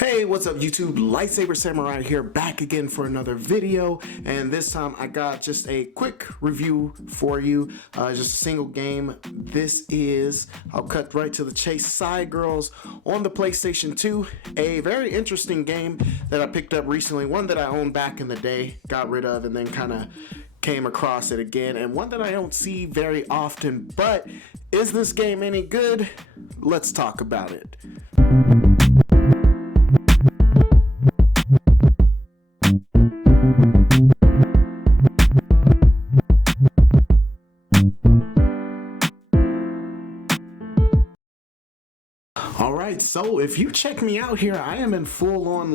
Hey, what's up YouTube? Lightsaber Samurai here, back again for another video, and this time I got just a quick review for you, just a single game. This is, I'll cut right to the chase, Side Girls on the PlayStation 2, a very interesting game that I picked up recently, one that I owned back in the day, got rid of, and then kind of came across it again, and one that I don't see very often. But is this game any good? Let's talk about it. Alright, so if you check me out here, I am in full on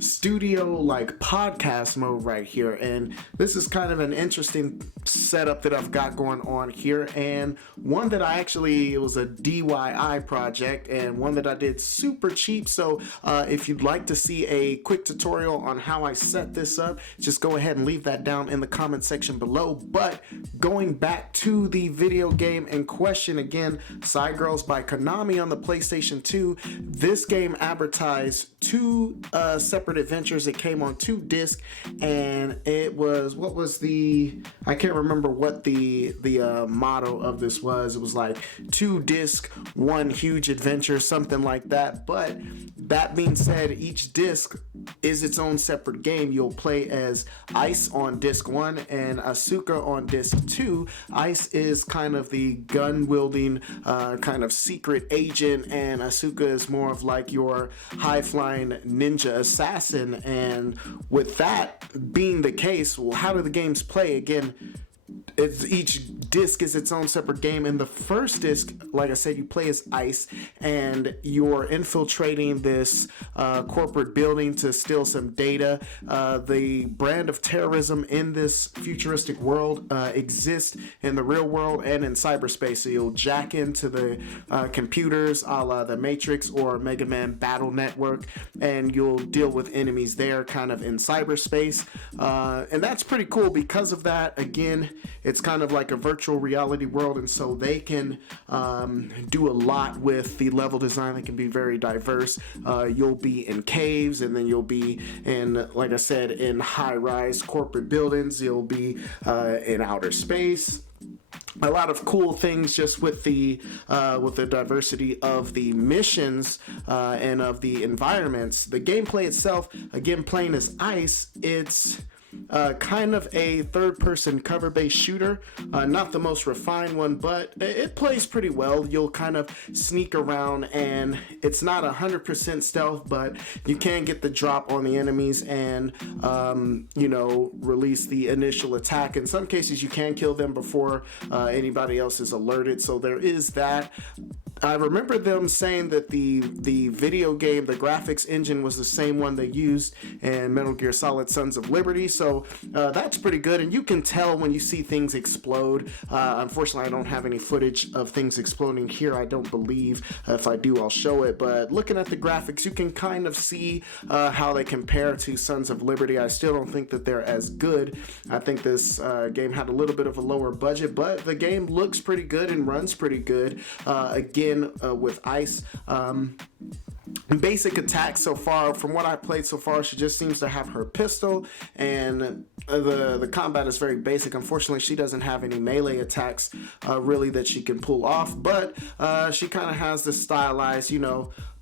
studio podcast mode right here, and this is kind of an interesting setup that I've got going on here, and one that it was a DIY project, and one that I did super cheap. So if you'd like to see a quick tutorial on how I set this up, just go ahead and leave that down in the comment section below. But going back to the video game in question again, Side Girls by Konami on the PlayStation 2. This game advertised two separate adventures. It came on 2 discs, and it was, I can't remember what the motto of this was. It was like 2 disc, 1 huge adventure, something like that. But that being said, each disc is its own separate game. You'll play as Ice on disc 1 and Asuka on disc 2. Ice is kind of the gun-wielding kind of secret agent, and Asuka is more of like your high-flying ninja assassin. And with that being the case, well, how do the games play? Again, each disc is its own separate game. In the first disc, like I said, you play as Ice, and you're infiltrating this corporate building to steal some data. The brand of terrorism in this futuristic world exists in the real world and in cyberspace. So you'll jack into the computers a la the Matrix or Mega Man Battle Network, and you'll deal with enemies there kind of in cyberspace. And that's pretty cool. Because of that, again, it's kind of like a virtual reality world, and so they can do a lot with the level design. They can be very diverse. You'll be in caves, and then you'll be in, like I said, in high-rise corporate buildings. You'll be in outer space. A lot of cool things just with the diversity of the missions and of the environments. The gameplay itself, again, playing as Ice, it's kind of a third-person cover-based shooter. Not the most refined one, but it plays pretty well. You'll kind of sneak around, and it's not 100% stealth, but you can get the drop on the enemies and, release the initial attack. In some cases, you can kill them before anybody else is alerted, so there is that. I remember them saying that the video game, the graphics engine, was the same one they used in Metal Gear Solid Sons of Liberty, so that's pretty good, and you can tell when you see things explode. Unfortunately, I don't have any footage of things exploding here, I don't believe. If I do, I'll show it, but looking at the graphics, you can kind of see how they compare to Sons of Liberty. I still don't think that they're as good. I think this game had a little bit of a lower budget, but the game looks pretty good and runs pretty good. Again, with Ice, basic attacks so far, from what I played so far, she just seems to have her pistol, and the combat is very basic. Unfortunately, she doesn't have any melee attacks really that she can pull off, but she kind of has this stylized,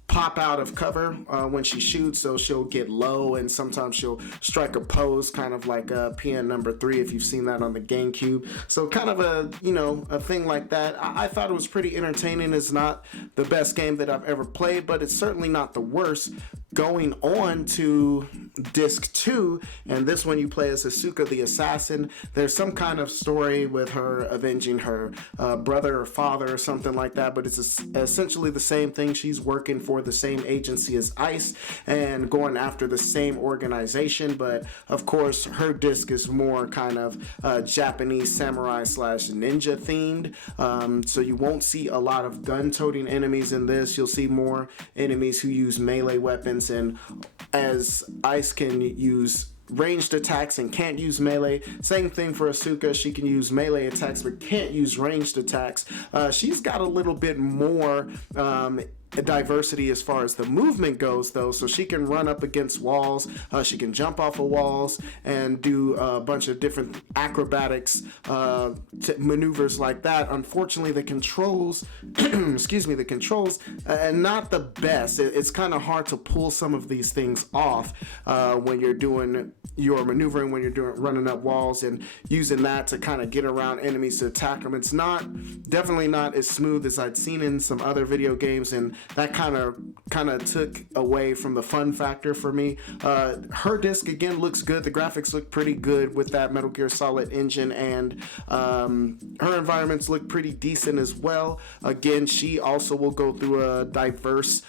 pop out of cover when she shoots, so she'll get low, and sometimes she'll strike a pose, kind of like PN number 3 if you've seen that on the GameCube. So kind of a thing like that. I thought it was pretty entertaining. It's not the best game that I've ever played, but it's certainly not the worst. Going on to disc 2, and this one you play as Asuka the assassin. There's some kind of story with her avenging her brother or father or something like that, but it's essentially the same thing. She's working for the same agency as Ice and going after the same organization, but of course her disc is more kind of Japanese samurai / ninja themed, so you won't see a lot of gun-toting enemies in this. You'll see more enemies who use melee weapons, and as Ice can use ranged attacks and can't use melee. Same thing for Asuka. She can use melee attacks but can't use ranged attacks. She's got a little bit more diversity as far as the movement goes, though. So she can run up against walls, she can jump off of walls and do a bunch of different acrobatics, maneuvers like that. Unfortunately, the controls excuse me, the controls not the best. It's kind of hard to pull some of these things off when you're doing your maneuvering, when you're doing running up walls and using that to kind of get around enemies to attack them. It's definitely not as smooth as I'd seen in some other video games, and that kind of took away from the fun factor for me. Her disc again looks good. The graphics look pretty good with that Metal Gear Solid engine, and her environments look pretty decent as well. Again, she also will go through a diverse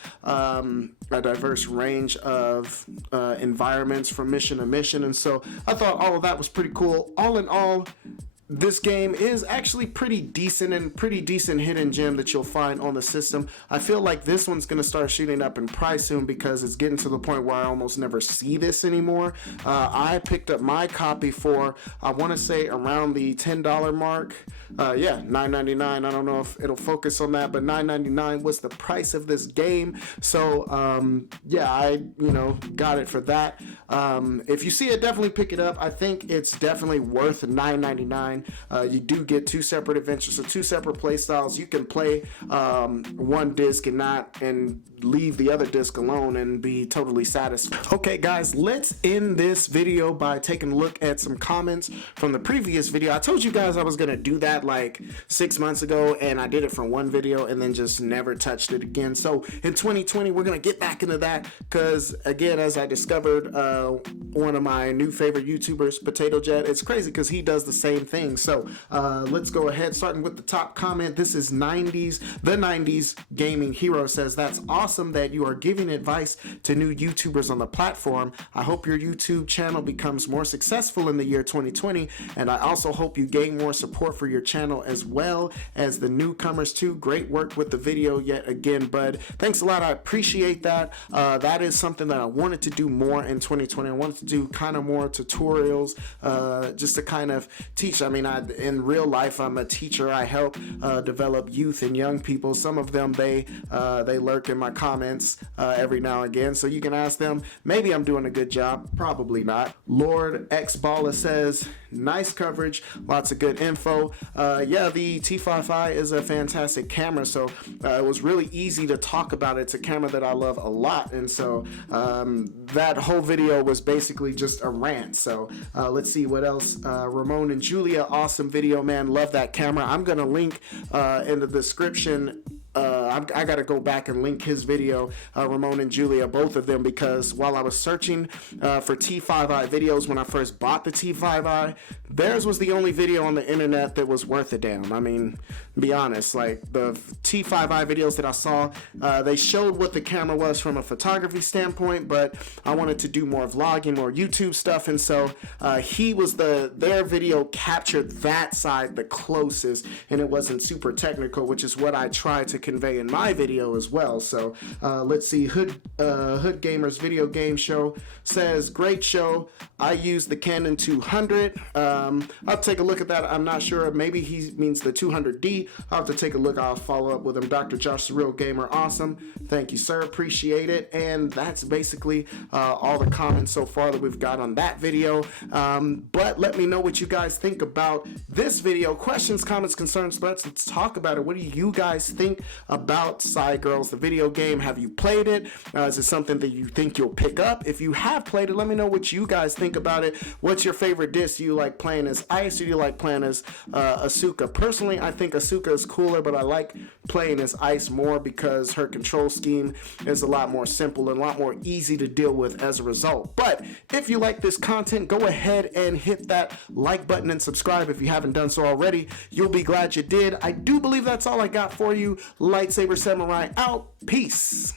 range of environments from mission to mission, and so I thought all of that was pretty cool. All in all, this game is actually pretty decent hidden gem that you'll find on the system. I feel like this one's going to start shooting up in price soon because it's getting to the point where I almost never see this anymore. I picked up my copy for, I want to say, around the $10 mark. Yeah, $9.99. I don't know if it'll focus on that, but $9.99 was the price of this game. So yeah, I got it for that. If you see it, definitely pick it up. I think it's definitely worth $9.99. You do get 2 separate adventures, so 2 separate play styles. You can play one disc and leave the other disc alone and be totally satisfied. Okay guys, let's end this video by taking a look at some comments from the previous video. I told you guys I was gonna do that like 6 months ago, and I did it for one video and then just never touched it again. So in 2020 we're gonna get back into that because, again, as I discovered, one of my new favorite YouTubers, Potato Jet, it's crazy because he does the same thing. So let's go ahead, starting with the top comment. This is the 90s Gaming Hero says, "That's awesome that you are giving advice to new YouTubers on the platform. I hope your YouTube channel becomes more successful in the year 2020, and I also hope you gain more support for your channel as well as the newcomers too. Great work with the video yet again, bud." Thanks a lot. I appreciate that. That is something that I wanted to do more in 2020. I wanted to do kind of more tutorials, just to kind of teach. I mean, in real life, I'm a teacher. I help develop youth and young people. Some of them, they lurk in my comments every now and again, so you can ask them. Maybe I'm doing a good job, probably not. Lord X Balla says, "Nice coverage, lots of good info." Yeah, the T5i is a fantastic camera, so it was really easy to talk about it. It's a camera that I love a lot, and so that whole video was basically just a rant. So let's see what else. Ramon and Julia, awesome video, man. Love that camera. I'm gonna link in the description. I gotta go back and link his video, Ramon and Julia, both of them, because while I was searching for T5i videos when I first bought the T5i, theirs was the only video on the internet that was worth a damn. I mean, be honest, like the T5i videos that I saw, they showed what the camera was from a photography standpoint, but I wanted to do more vlogging, more YouTube stuff, and so their video captured that side the closest, and it wasn't super technical, which is what I tried to convey in my video as well. So let's see. Hood Gamers Video Game Show says, "Great show. I use the Canon 200. I'll take a look at that. I'm not sure. Maybe he means the 200D. I'll have to take a look. I'll follow up with him. Dr. Josh, the Real Gamer, awesome. Thank you, sir. Appreciate it." And that's basically all the comments so far that we've got on that video. But let me know what you guys think about this video. Questions, comments, concerns, threats. Let's talk about it. What do you guys think about Side Girls, the video game? Have you played it? Is it something that you think you'll pick up? If you have played it, let me know what you guys think about it. What's your favorite disc? Do you like playing as Ice, or do you like playing as Asuka? Personally, I think Asuka is cooler, but I like playing as Ice more because her control scheme is a lot more simple and a lot more easy to deal with as a result. But if you like this content, go ahead and hit that like button and subscribe if you haven't done so already. You'll be glad you did. I do believe that's all I got for you. Lightsaber Samurai out. Peace.